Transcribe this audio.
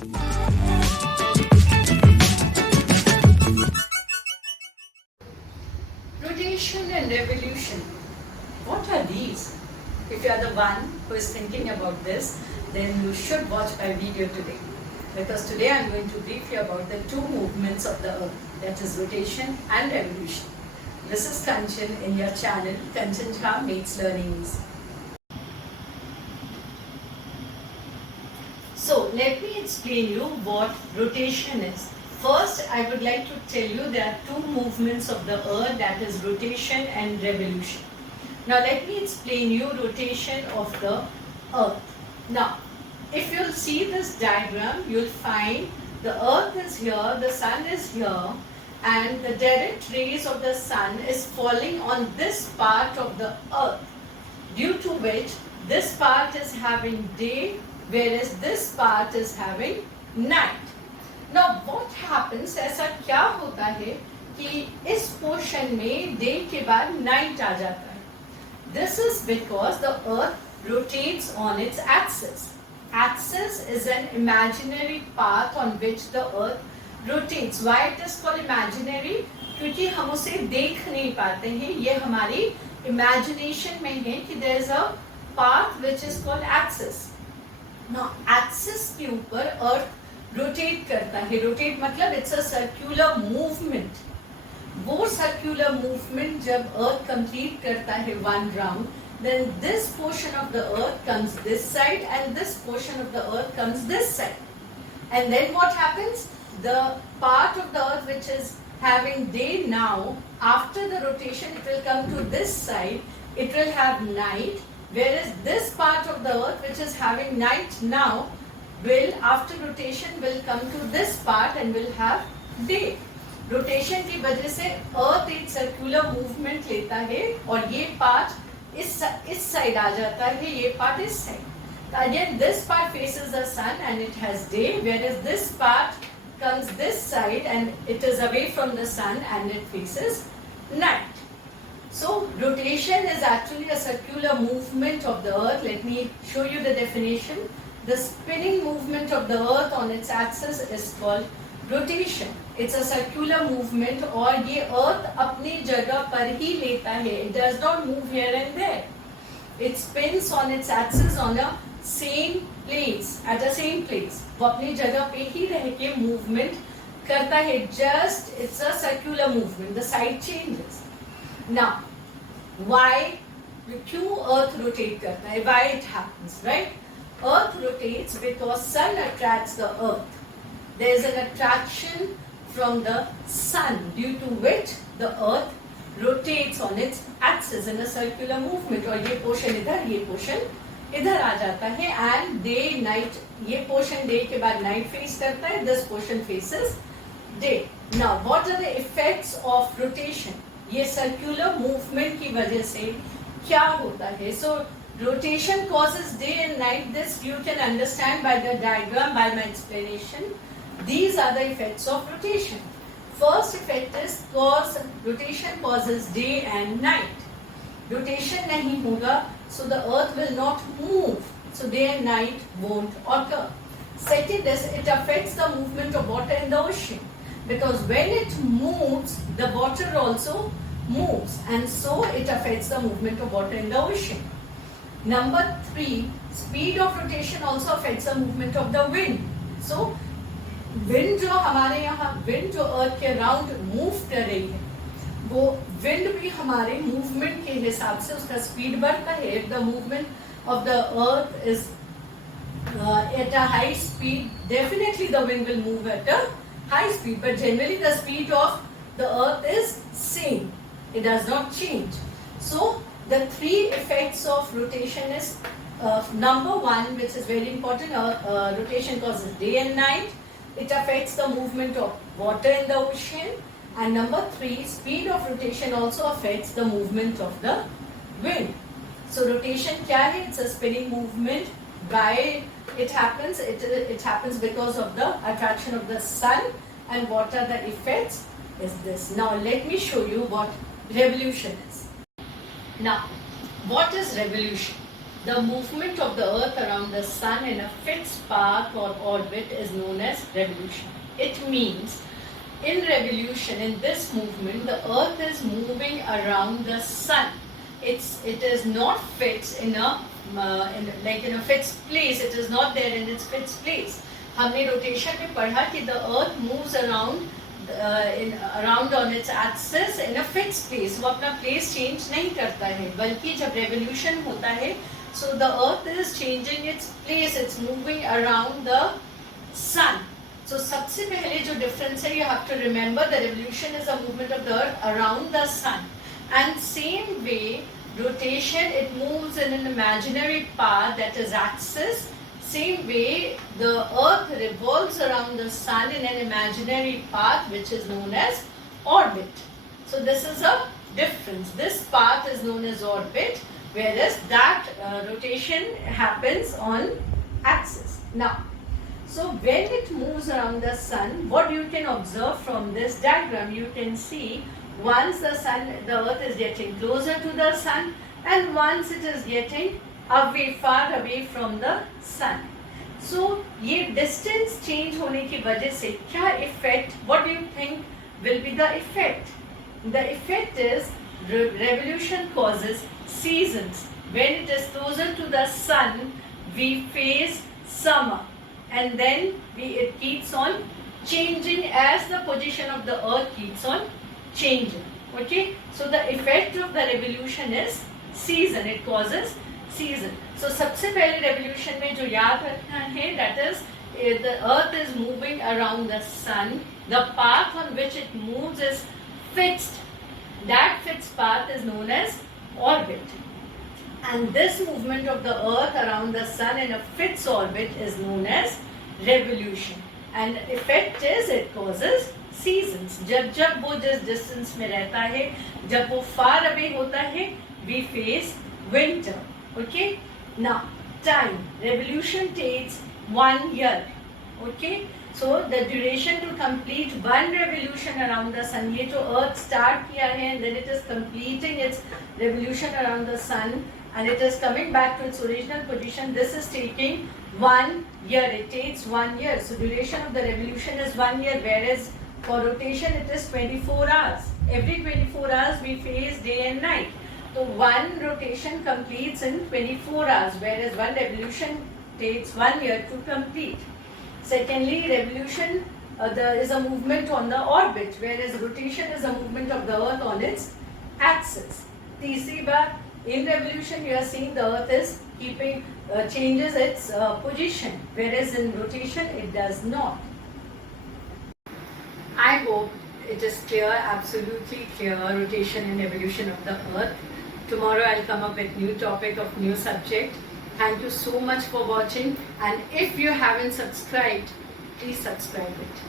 Rotation and revolution. What are these? If you are the one who is thinking about this, then you should watch my video today. Because today I am going to brief you about the two movements of the earth, that is rotation and revolution. This is Kanchan in your channel, Kanchan Jha Makes Learning Easy. So let me explain you what rotation is. First, I would like to tell you there are two movements of the earth, that is rotation and revolution. Now let me explain you rotation of the earth. Now, if you'll see this diagram, you'll find the earth is here, the sun is here, and the direct rays of the sun is falling on this part of the earth, due to which this part is having day, whereas this part is having night. Now what happens, ऐसा क्या होता है कि इस portion में day के बाद night आ जाता है? This is because the earth rotates on its axis. Axis is an imaginary path on which the earth rotates. Why it is called imaginary? क्योंकि हम उसे देख नहीं पाते हैं, ये हमारी imagination में है कि there is a path which is called axis. Now axis के ऊपर earth रोटेट करता है. रोटेट मतलब इट्स अ सर्क्यूलर मूवमेंट. वो सर्क्यूलर मूवमेंट जब अर्थ कंप्लीट करता है one round, then this portion of the earth comes this side and this portion of the earth comes this side. And then what happens, the part of the earth which is having day now, after the rotation it will come to this side, it will have night, whereas this part of the earth which is having night now will after rotation will come to this part and will have day. Rotation की वजह से अर्थ एक circular movement लेता है और ये part इस side आ जाता है, ये पार्ट इस side. Again this part faces the sun and it has day, whereas this part comes this side and it is away from the sun and it faces night. So rotation is actually a circular movement of the earth. Let me show you the definition. The spinning movement of the earth on its axis is called rotation. It's a circular movement और ये earth अपनी जगह पर ही लेता है. It does not move here and there. It spins on its axis on a same place, at the same place. वो अपनी जगह पे ही रह के movement करता है. Just it's a circular movement. The side changes. Now, why? क्यों earth rotate करता है? Why it happens, right? Earth rotates because sun attracts the earth. There is an attraction from the sun, due to which the earth rotates on its axis in a circular movement. और ये portion इधर, ये portion इधर आ जाता है. And day night, ये portion day के बाद नाइट फेस करता है, this portion faces day. Now what are the effects of rotation? ये सर्कुलर मूवमेंट की वजह से क्या होता है? So rotation causes day and night. This you can understand by the diagram, by my explanation. These are the effects of rotation. First effect is rotation causes day and night. Rotation nahi hoga, so the earth will not move. So day and night won't occur. Second is it affects the movement of water in the ocean. Because when it moves, the water also moves. And so it affects the movement of water in the ocean. Number 3, speed of rotation also affects the movement of the wind. So wind जो हमारे यहाँ wind जो earth के around move कर रही है, वो wind भी हमारे movement के हिसाब से उसका speed बढ़ता है. If the movement of the earth is at a high speed, definitely the wind will move at a high speed. But generally the speed of the earth is same. It does not change. So the three effects of rotation is number 1, which is very important. Rotation causes day and night. It affects the movement of water in the ocean. And number 3, speed of rotation also affects the movement of the wind. So rotation क्या है? It's a spinning movement. Why it happens? It happens because of the attraction of the sun. And what are the effects? Is this. Now let me show you what revolution is. Now, what is revolution? the movement of the earth around the sun in a fixed path or orbit is known as revolution. It means in revolution, in this movement, the earth is moving around the sun. It is not fixed in a fixed place. It is not there in its fixed place. हमने rotation में पढ़ा कि the earth moves around around on its axis in a fixed place. वो अपना place change नहीं करता है, बल्कि जब revolution होता है, so the earth is changing its place. It's moving around the sun. So सबसे पहले जो difference है, you have to remember the revolution is a movement of the earth around the sun. And same way, rotation, it moves in an imaginary path, that is axis. Same way, the earth revolves around the sun in an imaginary path which is known as orbit. So this is a difference. This path is known as orbit, whereas that rotation happens on axis. Now, so when it moves around the sun, what you can observe from this diagram, you can see once the earth is getting closer to the sun, and once it is getting away, far away from the sun. So ये distance change होने की वजह से क्या effect, what do you think will be the effect? The effect is revolution causes seasons. When it is closer to the sun, we face summer, and then it keeps on changing as the position of the earth keeps on changing. Okay, so the effect of the revolution is season. It causes season. So सबसे पहले revolution में जो याद रखना है, that is the earth is moving around the sun. The path on which it moves is fixed. That fixed path is known as orbit. And this movement of the earth around the sun in a fixed orbit is known as revolution. And effect is it causes seasons. जब वो जिस distance में रहता है, जब वो far away होता है, we face winter. Okay? Now, time. Revolution takes 1 year. Okay? So the duration to complete one revolution around the sun, ये जो earth start किया है, and then it is completing its revolution around the sun, and it is coming back to its original position. This is taking 1 year. It takes 1 year. So duration of the revolution is 1 year, whereas for rotation it is 24 hours. Every 24 hours we face day and night. So one rotation completes in 24 hours, whereas one revolution takes 1 year to complete. Secondly, revolution is a movement on the orbit, whereas rotation is a movement of the earth on its axis. तीसरी बात, in revolution you are seeing the earth is keeping changes its position, whereas in rotation it does not. I hope it is clear, absolutely clear, rotation and evolution of the earth. Tomorrow I'll come up with new topic of new subject. Thank you so much for watching, and if you haven't subscribed, please subscribe it.